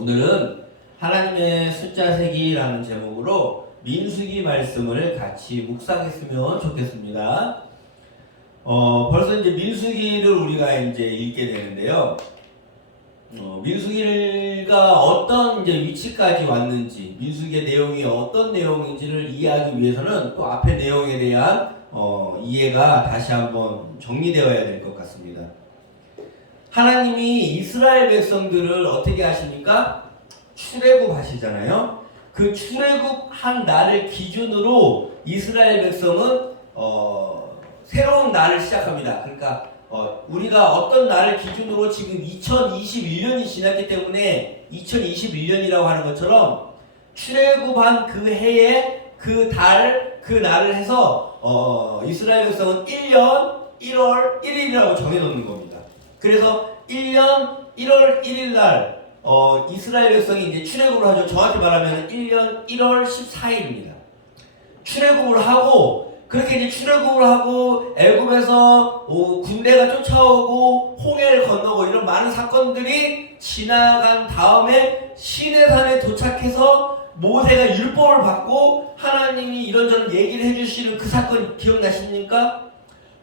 오늘은 하나님의 숫자 세기라는 제목으로 민수기 말씀을 같이 묵상했으면 좋겠습니다. 벌써 이제 민수기를 우리가 이제 읽게 되는데요. 민수기가 어떤 이제 위치까지 왔는지, 민수기의 내용이 어떤 내용인지를 이해하기 위해서는 또 앞의 내용에 대한 이해가 다시 한번 정리되어야 될 것 같습니다. 하나님이 이스라엘 백성들을 어떻게 하십니까? 출애굽하시잖아요. 그 출애굽한 날을 기준으로 이스라엘 백성은 새로운 날을 시작합니다. 그러니까 우리가 어떤 날을 기준으로 지금 2021년이 지났기 때문에 2021년이라고 하는 것처럼 출애굽한 그 해에 그 날을 해서 이스라엘 백성은 1년 1월 1일이라고 정해놓는 겁니다. 그래서 1년 1월 1일 날 이스라엘 백성이 이제 출애굽을 하죠. 정확히 말하면 1년 1월 14일입니다. 출애굽을 하고 그렇게 이제 출애굽을 하고 애굽에서 군대가 쫓아오고 홍해를 건너고 이런 많은 사건들이 지나간 다음에 시내산에 도착해서 모세가 율법을 받고 하나님이 이런저런 얘기를 해주시는 그 사건 기억나십니까?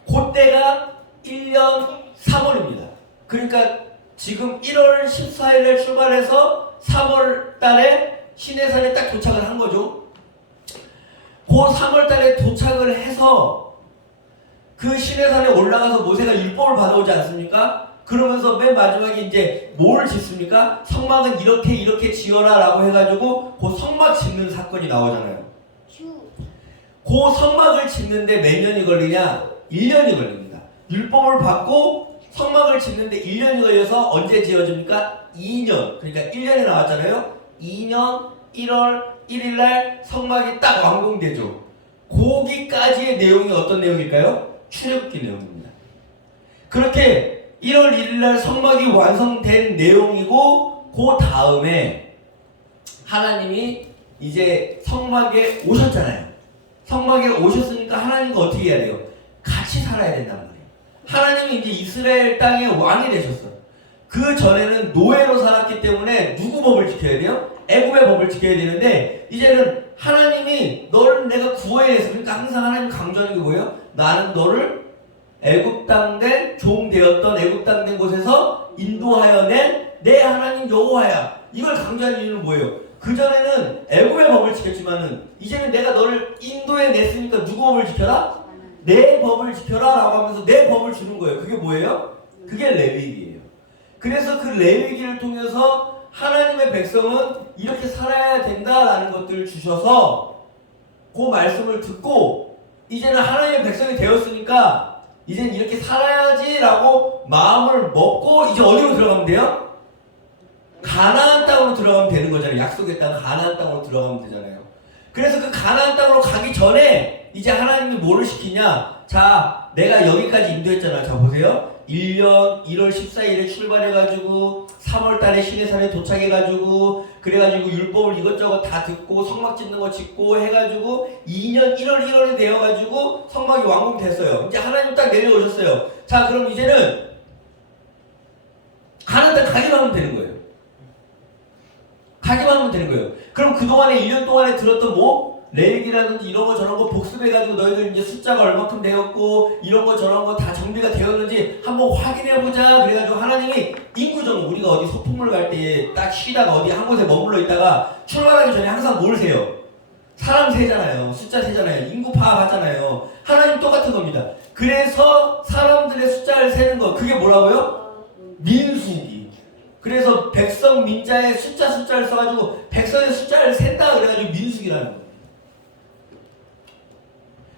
그때가 1년 3월입니다. 그러니까 지금 1월 14일에 출발해서 3월 달에 시내산에 딱 도착을 한 거죠. 그 3월 달에 도착을 해서 그 시내산에 올라가서 모세가 율법을 받아오지 않습니까? 그러면서 맨 마지막에 이제 뭘 짓습니까? 성막은 이렇게 지어라 라고 해가지고 그 성막 짓는 사건이 나오잖아요. 그 성막을 짓는데 몇 년이 걸리냐? 1년이 걸립니다. 율법을 받고 성막을 짓는데 1년이 걸려서 언제 지어집니까? 2년. 그러니까 1년에 나왔잖아요. 2년 1월 1일 날 성막이 딱 완공되죠. 거기까지의 내용이 어떤 내용일까요? 출애굽기 내용입니다. 그렇게 1월 1일 날 성막이 완성된 내용이고 그 다음에 하나님이 이제 성막에 오셨잖아요. 성막에 오셨으니까 하나님과 어떻게 해야 돼요? 같이 살아야 된단 말이에요. 하나님이 이제 이스라엘 땅의 왕이 되셨어요. 그 전에는 노예로 살았기 때문에 누구 법을 지켜야 돼요? 애굽의 법을 지켜야 되는데 이제는 하나님이 너를 내가 구원해서, 그러니까 항상 하나님 강조하는 게 뭐예요? 나는 너를 애굽 땅 된 종 되었던 애굽 땅 된 곳에서 인도하여 낸 내 하나님 여호와야. 이걸 강조하는 이유는 뭐예요? 그 전에는 애굽의 법을 지켰지만은 이제는 내가 너를 인도에 냈으니까 누구 법을 지켜라? 내 법을 지켜라 라고 하면서 내 법을 주는 거예요. 그게 뭐예요? 그게 레위기예요. 그래서 그 레위기를 통해서 하나님의 백성은 이렇게 살아야 된다라는 것들을 주셔서 그 말씀을 듣고 이제는 하나님의 백성이 되었으니까 이제는 이렇게 살아야지 라고 마음을 먹고 이제 어디로 들어가면 돼요? 가나안 땅으로 들어가면 되는 거잖아요. 약속의 땅 가나안 땅으로 들어가면 되잖아요. 그래서 그 가나안 땅으로 가기 전에 이제 하나님이 뭐를 시키냐? 자, 내가 여기까지 인도했잖아요. 자, 보세요. 1년 1월 14일에 출발해가지고 3월 달에 시내산에 도착해가지고 그래가지고 율법을 이것저것 다 듣고 성막 짓는 거 짓고 해가지고 2년 1월 1월이 되어가지고 성막이 완공됐어요. 이제 하나님 딱 내려오셨어요. 자, 그럼 이제는 가는 데 가기만 하면 되는 거예요. 가기만 하면 되는 거예요. 그럼 그동안에 1년 동안에 들었던 레위기라든지 이런 거 저런 거 복습해가지고 너희들 이제 숫자가 얼마큼 되었고 이런 거 저런 거 다 정비가 되었는지 한번 확인해보자. 그래가지고 하나님이 인구정보, 우리가 어디 소풍을 갈 때 딱 쉬다가 어디 한 곳에 머물러 있다가 출발하기 전에 항상 뭘 세요? 사람 세잖아요. 숫자 세잖아요. 인구 파악하잖아요. 하나님 똑같은 겁니다. 그래서 사람들의 숫자를 세는 거, 그게 뭐라고요? 민수기. 그래서 백성 민자의 숫자를 써가지고 백성의 숫자를 센다 그래가지고 민수기라는 거예요.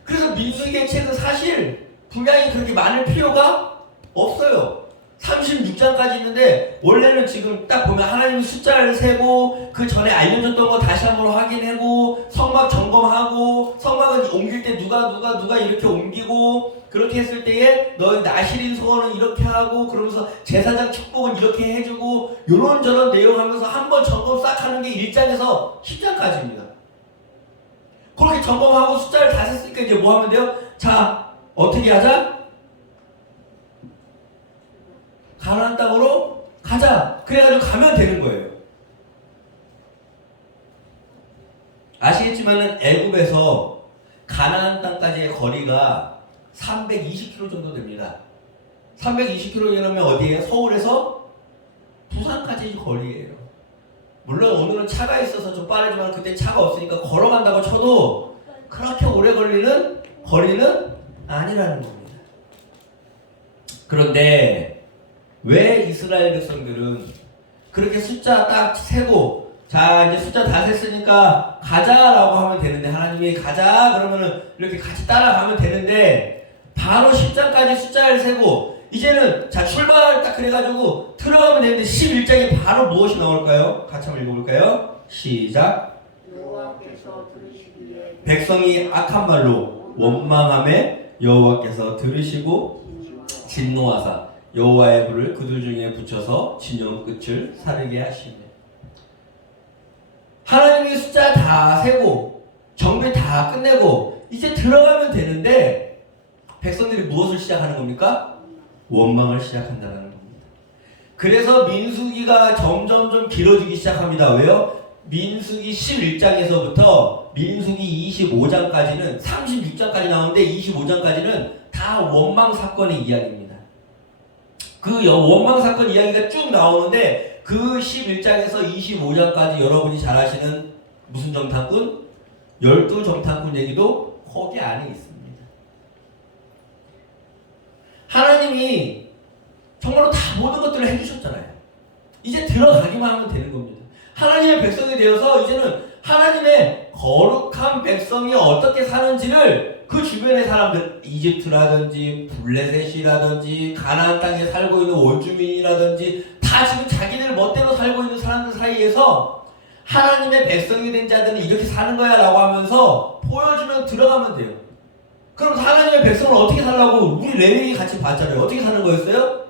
그래서 민수기의 책은 사실 분량이 그렇게 많을 필요가 없어요. 36장까지 있는데 원래는 지금 딱 보면 하나님이 숫자를 세고 그 전에 알려줬던 거 다시 한번 확인하고 성막 점검하고 성막은 옮길 때 누가 이렇게 옮기고 그렇게 했을 때에 너희 나실인 소원은 이렇게 하고 그러면서 제사장 축복은 이렇게 해주고 요런저런 내용 하면서 한번 점검 싹 하는 게 1장에서 10장까지입니다. 그렇게 점검하고 숫자를 다 셌으니까 이제 뭐 하면 돼요? 자, 어떻게 하자? 가나안 땅으로 가자. 그래가지고 가면 되는 거예요. 아시겠지만은 애굽에서 가나안 땅까지의 거리가 320km 정도 됩니다. 320km면 어디예요? 서울에서 부산까지 거리예요. 물론 오늘은 차가 있어서 좀 빠르지만 그때 차가 없으니까 걸어간다고 쳐도 그렇게 오래 걸리는 거리는 아니라는 겁니다. 그런데 왜 이스라엘 백성들은 그렇게 숫자 딱 세고 자 이제 숫자 다 셌으니까 가자라고 하면 되는데 하나님이 가자 그러면은 이렇게 같이 따라가면 되는데 바로 10장까지 숫자를 세고 이제는 자 출발 딱 그래가지고 들어가면 되는데 11장에 바로 무엇이 나올까요? 같이 한번 읽어볼까요? 시작. 여호와께서 들으시기에 백성이 악한 말로 원망함에 여호와께서 들으시고 진노하사 여호와의 불을 그들 중에 붙여서 진영 끝을 사르게 하시네. 하나님이 숫자 다 세고 정비 다 끝내고 이제 들어가면 되는데 백성들이 무엇을 시작하는 겁니까? 원망을 시작한다는 겁니다. 그래서 민수기가 점점 좀 길어지기 시작합니다. 왜요? 민수기 11장에서부터 민수기 25장까지는 36장까지 나오는데 25장까지는 다 원망 사건의 이야기입니다. 그 원망 사건 이야기가 쭉 나오는데 그 11장에서 25장까지 여러분이 잘 아시는 무슨 정탐꾼? 12정탐꾼 얘기도 거기 안에 있습니다. 하나님이 정말로 다 모든 것들을 해주셨잖아요. 이제 들어가기만 하면 되는 겁니다. 하나님의 백성이 되어서 이제는 하나님의 거룩한 백성이 어떻게 사는지를 그 주변의 사람들, 이집트라든지 블레셋이라든지 가나안 땅에 살고 있는 원주민이라든지 다 지금 자기들 멋대로 살고 있는 사람들 사이에서 하나님의 백성이 된 자들은 이렇게 사는 거야 라고 하면서 보여주면 들어가면 돼요. 그럼 하나님의 백성을 어떻게 살라고 우리 레위기 같이 봤잖아요. 어떻게 사는 거였어요?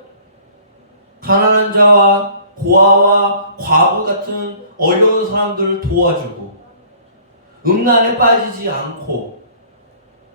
가난한 자와 고아와 과부 같은 어려운 사람들을 도와주고 음란에 빠지지 않고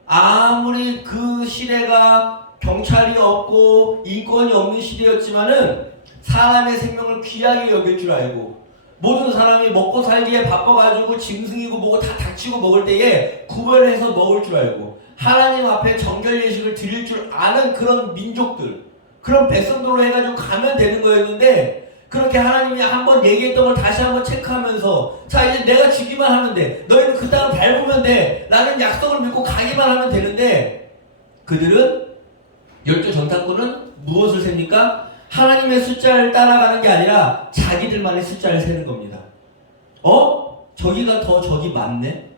아무리 그 시대가 경찰이 없고 인권이 없는 시대였지만은 사람의 생명을 귀하게 여길 줄 알고 모든 사람이 먹고 살기에 바빠가지고 짐승이고 뭐고 다 닥치고 먹을 때에 구별해서 먹을 줄 알고 하나님 앞에 정결 예식을 드릴 줄 아는 그런 민족들 그런 백성들로 해가지고 가면 되는 거였는데 그렇게 하나님이 한번 얘기했던 걸 다시 한번 체크하면서 자 이제 내가 주기만 하면 돼 너희는 그 땅을 밟으면 돼 나는 약속을 믿고 가기만 하면 되는데 그들은 12정탐꾼은 무엇을 셉니까? 하나님의 숫자를 따라가는 게 아니라 자기들만의 숫자를 세는 겁니다. 저기가 더 저기 많네?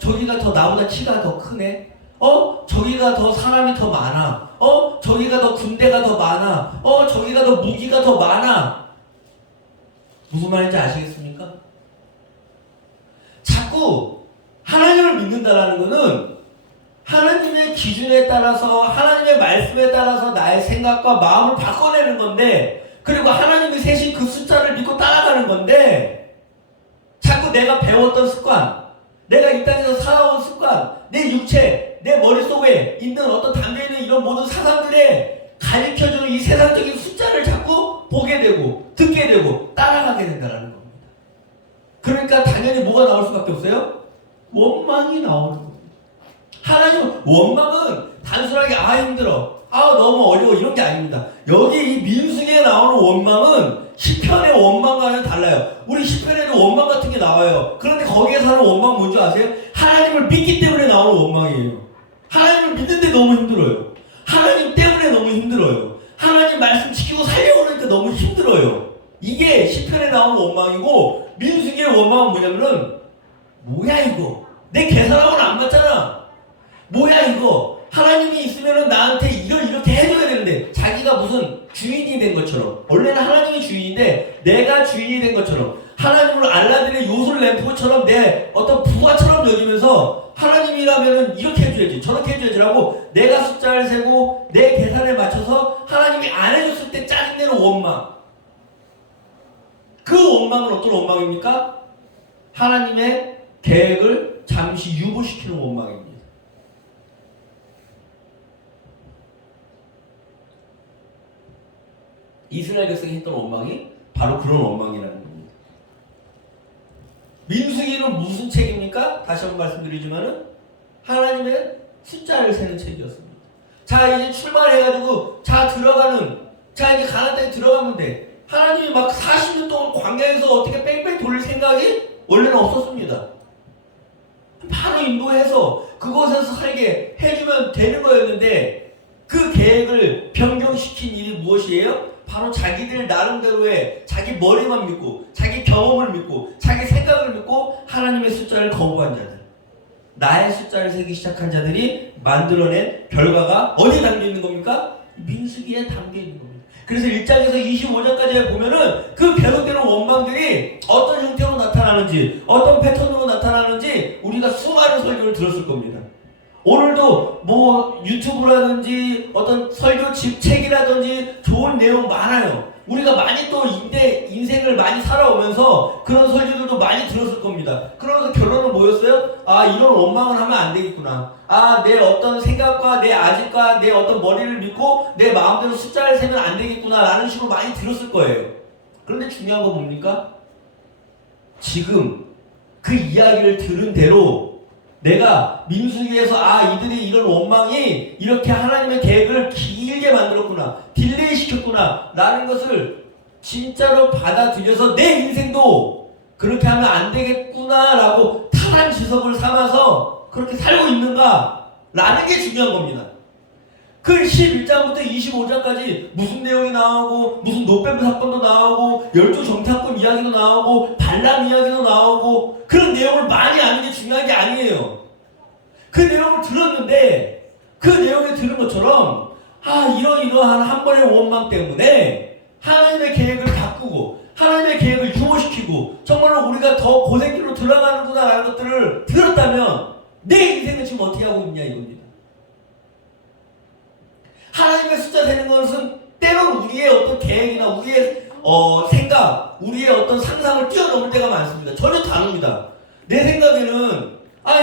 저기가 더 나보다 키가 더 크네? 저기가 더 사람이 더 많아? 저기가 더 군대가 더 많아? 저기가 더 무기가 더 많아? 무슨 말인지 아시겠습니까? 자꾸 하나님을 믿는다라는 것은 하나님의 기준에 따라서 하나님의 말씀에 따라서 나의 생각과 마음을 바꿔내는 건데 그리고 하나님이 세신 그 숫자를 믿고 따라가는 건데 자꾸 내가 배웠던 습관 내가 이 땅에서 살아온 습관 내 육체 내 머릿속에 있는 어떤 담겨있는 이런 모든 사상들에 가르쳐주는 이 세상적인 숫자를 자꾸 보게 되고 듣게 되고 따라가게 된다는 겁니다. 그러니까 당연히 뭐가 나올 수밖에 없어요? 원망이 나오는 겁니다. 하나님은 원망은 단순하게 힘들어 너무 어려워 이런 게 아닙니다. 여기 이 민수기에 나오는 원망은 시편의 원망과는 달라요. 우리 시편에도 원망 같은 게 나와요. 그런데 거기에 사는 원망 뭔지 아세요? 하나님을 믿기 때문에 나오는 원망이에요. 하나님을 믿는데 너무 힘들어요. 하나님 때문에 너무 힘들어요. 하나님 말씀 지키고 살려고 하니까 너무 힘들어요. 이게 시편에 나오는 원망이고 민수기의 원망은 뭐냐면은 뭐야 이거 내 계산하고는 안 맞잖아. 뭐야 이거 하나님이 있으면은 나한테 이렇게 해줘야 되는데 자기가 무슨 주인이 된 것처럼 원래는 하나님이 주인인데 내가 주인이 된 것처럼 하나님을 알라딘의 요술 램프처럼 내 어떤 부하처럼 여기면서 하나님이라면은 이렇게 해줘야지 저렇게 해줘야지라고 내가 숫자를 세고 내 계산에 맞춰서 하나님이 안 해줬을 때 짜증내는 원망 그 원망은 어떤 원망입니까? 하나님의 계획을 잠시 유보시키는 원망입니다. 이스라엘 백성이 했던 원망이 바로 그런 원망이라는 겁니다. 민수기는 무슨 책입니까? 다시 한번 말씀드리지만은 하나님의 숫자를 세는 책이었습니다. 자, 이제 출발해가지고 자 이제 가나안 땅에 들어가면 돼. 하나님이 막 40년 동안 광야에서 어떻게 뺑뺑 돌릴 생각이 원래는 없었습니다. 바로 인도해서 그곳에서 살게 해주면 되는 거였는데 그 계획을 변경시킨 일이 무엇이에요? 바로 자기들 나름대로의 자기 머리만 믿고 자기 경험을 믿고 자기 생각을 믿고 하나님의 숫자를 거부한 자들, 나의 숫자를 세기 시작한 자들이 만들어낸 결과가 어디에 담겨 있는 겁니까? 민수기에 담겨 있는 겁니다. 그래서 1장에서 25장까지 보면은 그 계속되는 원망들이 어떤 형태로 나타나는지 어떤 패턴으로 나타나는지 우리가 수많은 설교를 들었을 겁니다. 오늘도 뭐 유튜브라든지 어떤 설교집 책이라든지 좋은 내용 많아요. 우리가 많이 또 인생을 많이 살아오면서 그런 설교들도 많이 들었을 겁니다. 그러면서 결론은 뭐였어요? 아, 이런 원망을 하면 안 되겠구나. 아, 내 어떤 생각과 내 아집과 내 어떤 머리를 믿고 내 마음대로 숫자를 세면 안 되겠구나 라는 식으로 많이 들었을 거예요. 그런데 중요한 건 뭡니까? 지금 그 이야기를 들은 대로 내가 민수기에서 이들이 이런 원망이 이렇게 하나님의 계획을 길게 만들었구나, 딜레이 시켰구나 라는 것을 진짜로 받아들여서 내 인생도 그렇게 하면 안 되겠구나 라고 타란 지석을 삼아서 그렇게 살고 있는가 라는 게 중요한 겁니다. 그 11장부터 25장까지 무슨 내용이 나오고 무슨 노뱀 사건도 나오고 열두 정탐꾼 이야기도 나오고 발람 이야기도 나오고 그런 내용을 많이 아는 게 중요한 게 아니에요. 그 내용을 들었는데 그 내용에 들은 것처럼 이러이러한 한 번의 원망 때문에 하나님의 계획을 바꾸고 하나님의 계획을 유보시키고 정말로 우리가 더 고생길로 들어가는구나 라는 것들을 들었다면 내 인생은 지금 어떻게 하고 있냐 이겁니다. 하나님의 숫자 되는 것은 때론 우리의 어떤 계획이나 우리의 생각, 우리의 어떤 상상을 뛰어넘을 때가 많습니다. 전혀 다릅니다. 내 생각에는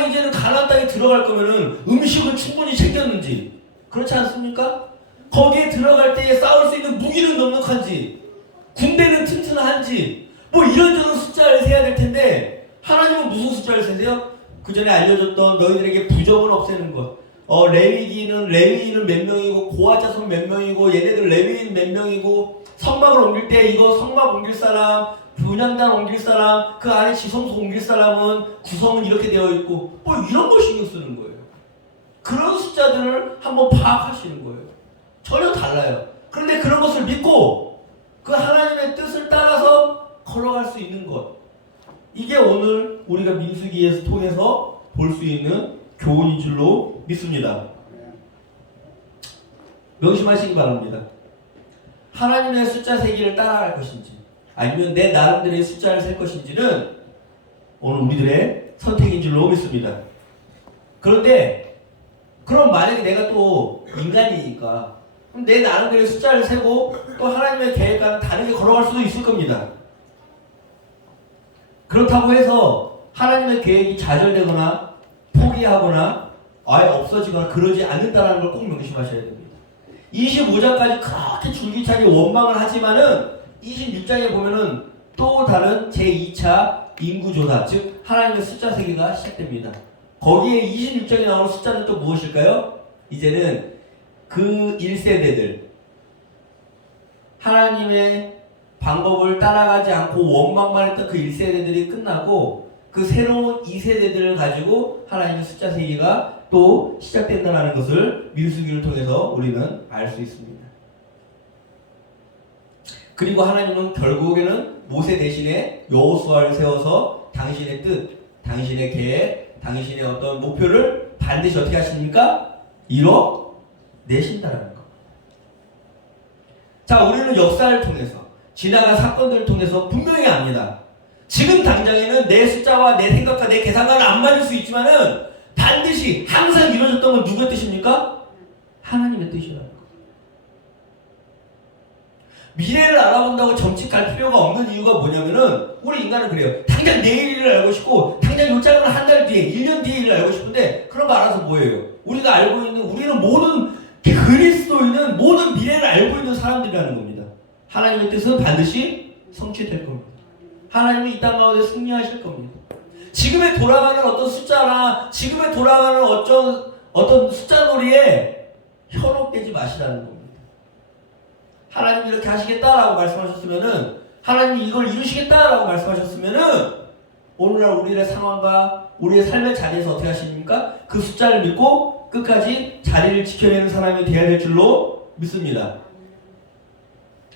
이제는 가나안 땅에 들어갈 거면은 음식을 충분히 챙겼는지 그렇지 않습니까? 거기에 들어갈 때에 싸울 수 있는 무기는 넉넉한지 군대는 튼튼한지 뭐 이런저런 숫자를 세야 될 텐데 하나님은 무슨 숫자를 세세요? 그 전에 알려줬던 너희들에게 부정을 없애는 것, 레위인은 몇 명이고 고아 자손 몇 명이고 얘네들 레위인 몇 명이고 성막을 옮길 때 이거 성막 옮길 사람 분향단 옮길 사람 그 안에 지성소 옮길 사람은 구성은 이렇게 되어 있고 뭐 이런 걸 신경 쓰는 거예요. 그런 숫자들을 한번 파악하시는 거예요. 전혀 달라요. 그런데 그런 것을 믿고 그 하나님의 뜻을 따라서 걸어갈 수 있는 것, 이게 오늘 우리가 민수기에서 통해서 볼 수 있는 교훈인 줄로 믿습니다. 명심하시기 바랍니다. 하나님의 숫자 세기를 따라갈 것인지 아니면 내 나름대로의 숫자를 셀 것인지는 오늘 우리들의 선택인 줄로 믿습니다. 그런데 그럼 만약에 내가 또 인간이니까 그럼 내 나름대로의 숫자를 세고 또 하나님의 계획과는 다르게 걸어갈 수도 있을 겁니다. 그렇다고 해서 하나님의 계획이 좌절되거나 포기하거나 아예 없어지거나 그러지 않는다는 걸 꼭 명심하셔야 됩니다. 25장까지 그렇게 줄기차게 원망을 하지만은 26장에 보면은 또 다른 제2차 인구조사, 즉 하나님의 숫자 세계가 시작됩니다. 거기에 26장에 나오는 숫자는 또 무엇일까요? 이제는 그 1세대들, 하나님의 방법을 따라가지 않고 원망만 했던 그 1세대들이 끝나고 그 새로운 2세대들을 가지고 하나님의 숫자 세계가 또 시작된다는 것을 민수기를 통해서 우리는 알 수 있습니다. 그리고 하나님은 결국에는 모세 대신에 여호수아를 세워서 당신의 뜻, 당신의 계획, 당신의 어떤 목표를 반드시 어떻게 하십니까? 이뤄내신다는 것. 자, 우리는 역사를 통해서 지나간 사건들을 통해서 분명히 압니다. 지금 당장에는 내 숫자와 내 생각과 내 계산과는 안 맞을 수 있지만은 반드시 항상 이루어졌던 건 누구의 뜻입니까? 하나님의 뜻이라는 거. 미래를 알아본다고 점찍할 필요가 없는 이유가 뭐냐면은 우리 인간은 그래요. 당장 내일을 알고 싶고 당장 요 짧은 한 달 뒤에 1년 뒤에 일을 알고 싶은데 그런 거 알아서 뭐예요? 우리가 알고 있는 우리는 모든 그리스도인은 모든 미래를 알고 있는 사람들이라는 겁니다. 하나님의 뜻은 반드시 성취될 겁니다. 하나님은 이 땅 가운데 승리하실 겁니다. 지금에 돌아가는 어떤 숫자나 지금에 돌아가는 어떤 숫자 놀이에 현혹되지 마시라는 겁니다. 하나님이 이렇게 하시겠다라고 말씀하셨으면은, 하나님이 이걸 이루시겠다라고 말씀하셨으면은, 오늘날 우리의 상황과 우리의 삶의 자리에서 어떻게 하십니까? 그 숫자를 믿고 끝까지 자리를 지켜내는 사람이 되어야 될 줄로 믿습니다.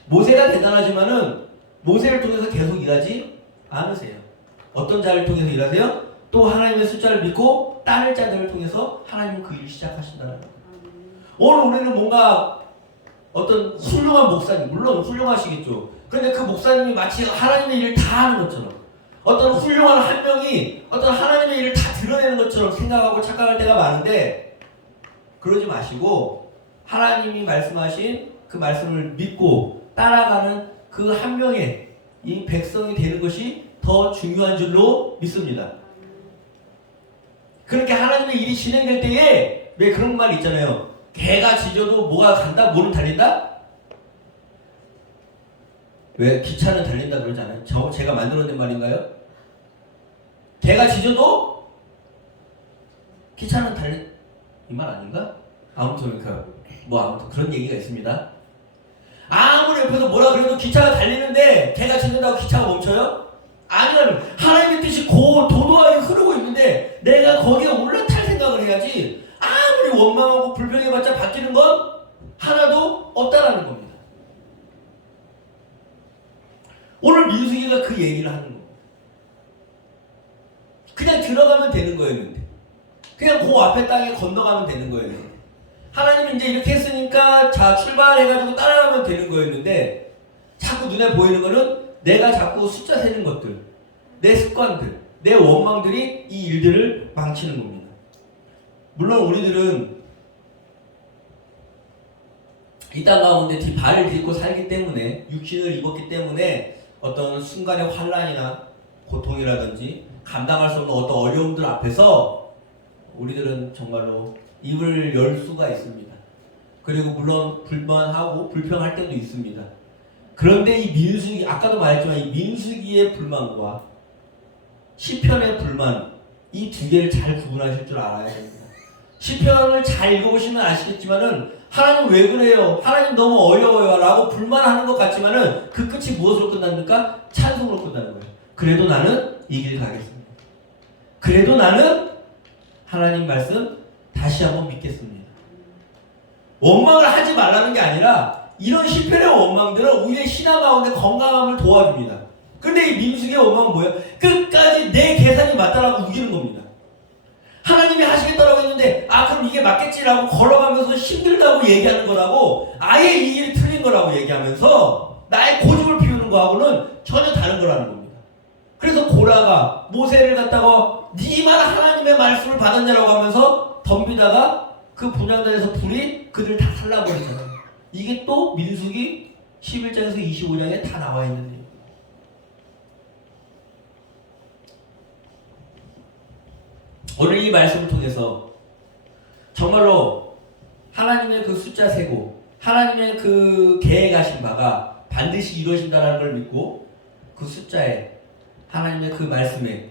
모세가 대단하지만은 모세를 통해서 계속 일하지 않으세요. 어떤 자를 통해서 일하세요? 또 하나님의 숫자를 믿고 따를 자들을 통해서 하나님은 그 일을 시작하신다는 거예요. 오늘 우리는 뭔가 어떤 훌륭한 목사님, 물론 훌륭하시겠죠. 그런데 그 목사님이 마치 하나님의 일을 다 하는 것처럼, 어떤 훌륭한 한 명이 어떤 하나님의 일을 다 드러내는 것처럼 생각하고 착각할 때가 많은데, 그러지 마시고 하나님이 말씀하신 그 말씀을 믿고 따라가는 그 한 명의 이 백성이 되는 것이 더 중요한 줄로 믿습니다. 그렇게 하나님의 일이 진행될 때에 왜 그런 말 있잖아요. 개가 짖어도 뭐가 간다? 뭐는 달린다? 왜 기차는 달린다 그러지 않아요? 제가 만들어낸 말인가요? 개가 짖어도 기차는 달린, 이 말 아닌가? 아무튼 아무튼 그런 얘기가 있습니다. 아무리 옆에서 뭐라 그래도 기차가 달리는데 개가 짖는다고 기차가 멈춰요? 아니면 하나님의 뜻이 도도하게 흐르고 있는데 내가 거기에 올라탈 생각을 해야지, 아무리 원망하고 불평해봤자 바뀌는 건 하나도 없다라는 겁니다. 오늘 민수기가 그 얘기를 하는 거예요. 그냥 들어가면 되는 거였는데, 그냥 그 앞에 땅에 건너가면 되는 거였는데, 하나님이 이제 이렇게 했으니까 자 출발해가지고 따라가면 되는 거였는데, 자꾸 눈에 보이는 거는 내가 자꾸 숫자 세는 것들, 내 습관들, 내 원망들이 이 일들을 망치는 겁니다. 물론 우리들은 이 땅 가운데 발을 딛고 살기 때문에, 육신을 입었기 때문에 어떤 순간의 환난이나 고통이라든지 감당할 수 없는 어떤 어려움들 앞에서 우리들은 정말로 입을 열 수가 있습니다. 그리고 물론 불만하고 불평할 때도 있습니다. 그런데 이 민수기, 아까도 말했지만 이 민수기의 불만과 시편의 불만, 이 두 개를 잘 구분하실 줄 알아야 됩니다. 시편을 잘 읽어보시면 아시겠지만은 하나님 왜 그래요? 하나님 너무 어려워요 라고 불만하는 것 같지만은 그 끝이 무엇으로 끝납니까? 찬송으로 끝나는 거예요. 그래도 나는 이 길 가겠습니다. 그래도 나는 하나님 말씀 다시 한번 믿겠습니다. 원망을 하지 말라는 게 아니라 이런 시편의 원망들은 우리의 신앙 가운데 건강함을 도와줍니다. 근데 이 민수기의 원망은 뭐예요? 끝까지 내 계산이 맞다라고 우기는 겁니다. 하나님이 하시겠다라고 했는데 그럼 이게 맞겠지라고 걸어가면서 힘들다고 얘기하는 거라고, 아예 이 일이 틀린 거라고 얘기하면서 나의 고집을 피우는 거하고는 전혀 다른 거라는 겁니다. 그래서 고라가 모세를 갖다가 니만 하나님의 말씀을 받았냐라고 하면서 덤비다가 그 분향단에서 불이 그들 다 살라버리잖아요. 이게 또 민수기 11장에서 25장에 다 나와 있는 내용. 오늘 이 말씀을 통해서 정말로 하나님의 그 숫자 세고 하나님의 그 계획하신 바가 반드시 이루어진다는 걸 믿고 그 숫자에 하나님의 그 말씀에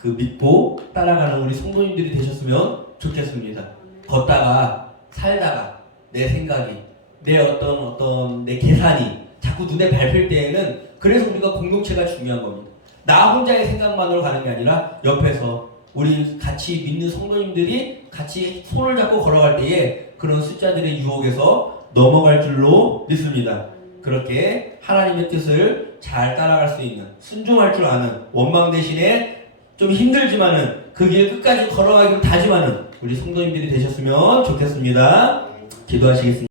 그 믿고 따라가는 우리 성도님들이 되셨으면 좋겠습니다. 걷다가 살다가 내 생각이, 내 어떤 내 계산이 자꾸 눈에 밟힐 때에는, 그래서 우리가 공동체가 중요한 겁니다. 나 혼자의 생각만으로 가는 게 아니라 옆에서 우리 같이 믿는 성도님들이 같이 손을 잡고 걸어갈 때에 그런 숫자들의 유혹에서 넘어갈 줄로 믿습니다. 그렇게 하나님의 뜻을 잘 따라갈 수 있는, 순종할 줄 아는, 원망 대신에 좀 힘들지만은 그 길 끝까지 걸어가기로 다짐하는 우리 성도님들이 되셨으면 좋겠습니다. 기도하시겠습니다.